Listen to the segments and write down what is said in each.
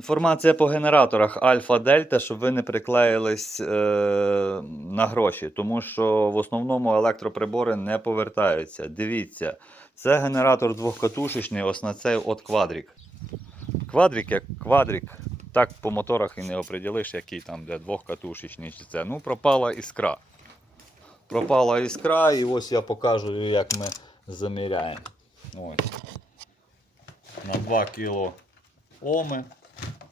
Інформація по генераторах Альфа Дельта, щоб ви не приклеїлись е, на гроші, тому що в основному електроприбори не повертаються. Дивіться, це генератор двохкатушечний, ось на цей от квадрик. Квадрик як квадрик. Так по моторах і не оприділиш, який там де двохкатушечний чи це. Ну, пропала іскра. Пропала іскра, і ось я покажу, як ми заміряємо. Ось. На 2 кіло оми.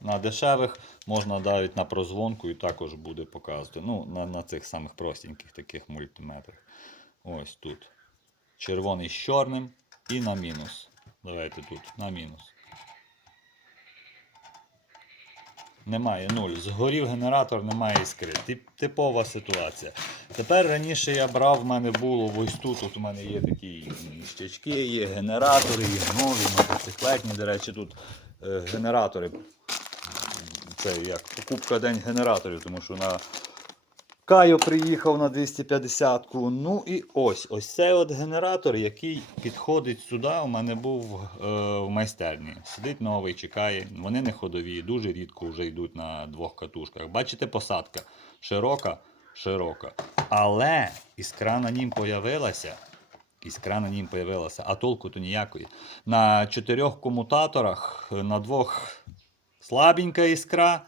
На дешевих можна навіть на прозвонку і також буде показувати. Ну, на, на цих самих простеньких таких мультиметрах. Ось тут. Червоний з чорним і на мінус. Давайте тут, на мінус. Немає нуль. Згорів генератор, немає іскри. Тип, типова ситуація. Тепер раніше я брав, в мене було ось тут. От у мене є такі щечки, є генератори, є нові, мотоциклетні. До речі, тут е, генератори. Це як покупка день генераторів, тому що на Кайо приїхав на 250-ку. Ну і ось ось цей от генератор, який підходить сюди, у мене був е, в майстерні. Сидить новий, чекає. Вони не ходові, дуже рідко вже йдуть на двох катушках. Бачите, посадка широка, широка. Але іскра на нім появилася. Іскра на нім появилася, а толку то ніякої. На чотирьох комутаторах, на двох слабенька іскра,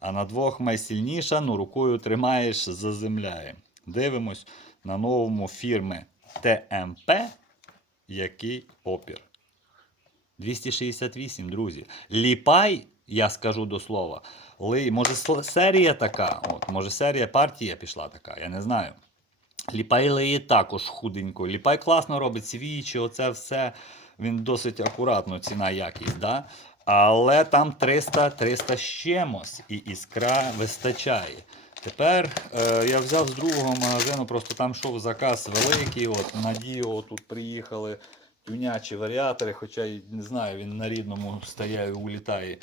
а на двох найсильніша, ну рукою тримаєш, заземляє. Дивимось на новому фірми ТМП, який опір. 268, друзі. Ліпай, я скажу до слова. Ли, може серія така, от, може серія партія пішла така, я не знаю. Ліпай лиє також худенько. Ліпай класно робить свічі, оце все. Він досить акуратно, ціна якість. Да? Але там 300 300 з чимось, і іскра вистачає. Тепер е, я взяв з другого магазину, просто там йшов заказ великий. От, на Діо тут приїхали тюнячі варіатори, хоча не знаю, він на рідному стає і улітає.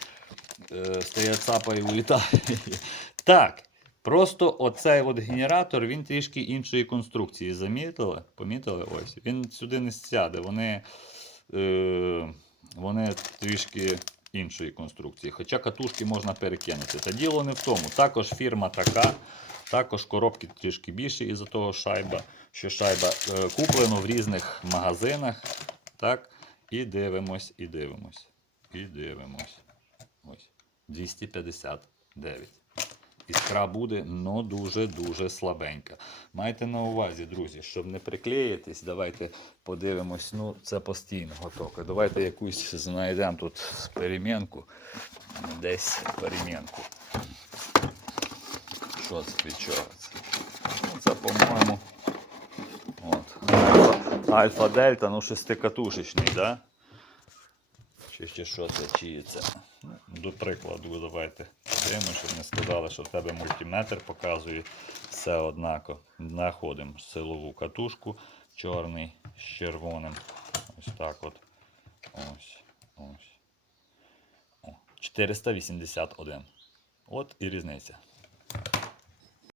Е, стає цапа і улітає. Так. Просто оцей от генератор, він трішки іншої конструкції. Замітили? Помітили? Ось. Він сюди не сяде. Вони, е, вони трішки іншої конструкції. Хоча катушки можна перекинути. Та діло не в тому. Також фірма така, також коробки трішки більші із-за того шайба, що шайба е, куплено в різних магазинах. Так? І дивимось, і дивимось. І дивимось. Ось. 259. Іскра буде, ну дуже-дуже слабенька. Майте на увазі, друзі, щоб не приклеїтись, давайте подивимось. Ну, це постійно готовка. Давайте якусь знайдемо тут перемінку. Десь перемінку. Що це від чого? Ну, це, по-моєму. От. Альфа Дельта, ну шестикатушечний? Да? Чи ще що це, чиї це? До прикладу, давайте подивимося, щоб не сказали, що в тебе мультиметр показує все однако. Знаходимо силову катушку чорний з червоним. Ось так от. Ось. Ось. О, 481. От і різниця.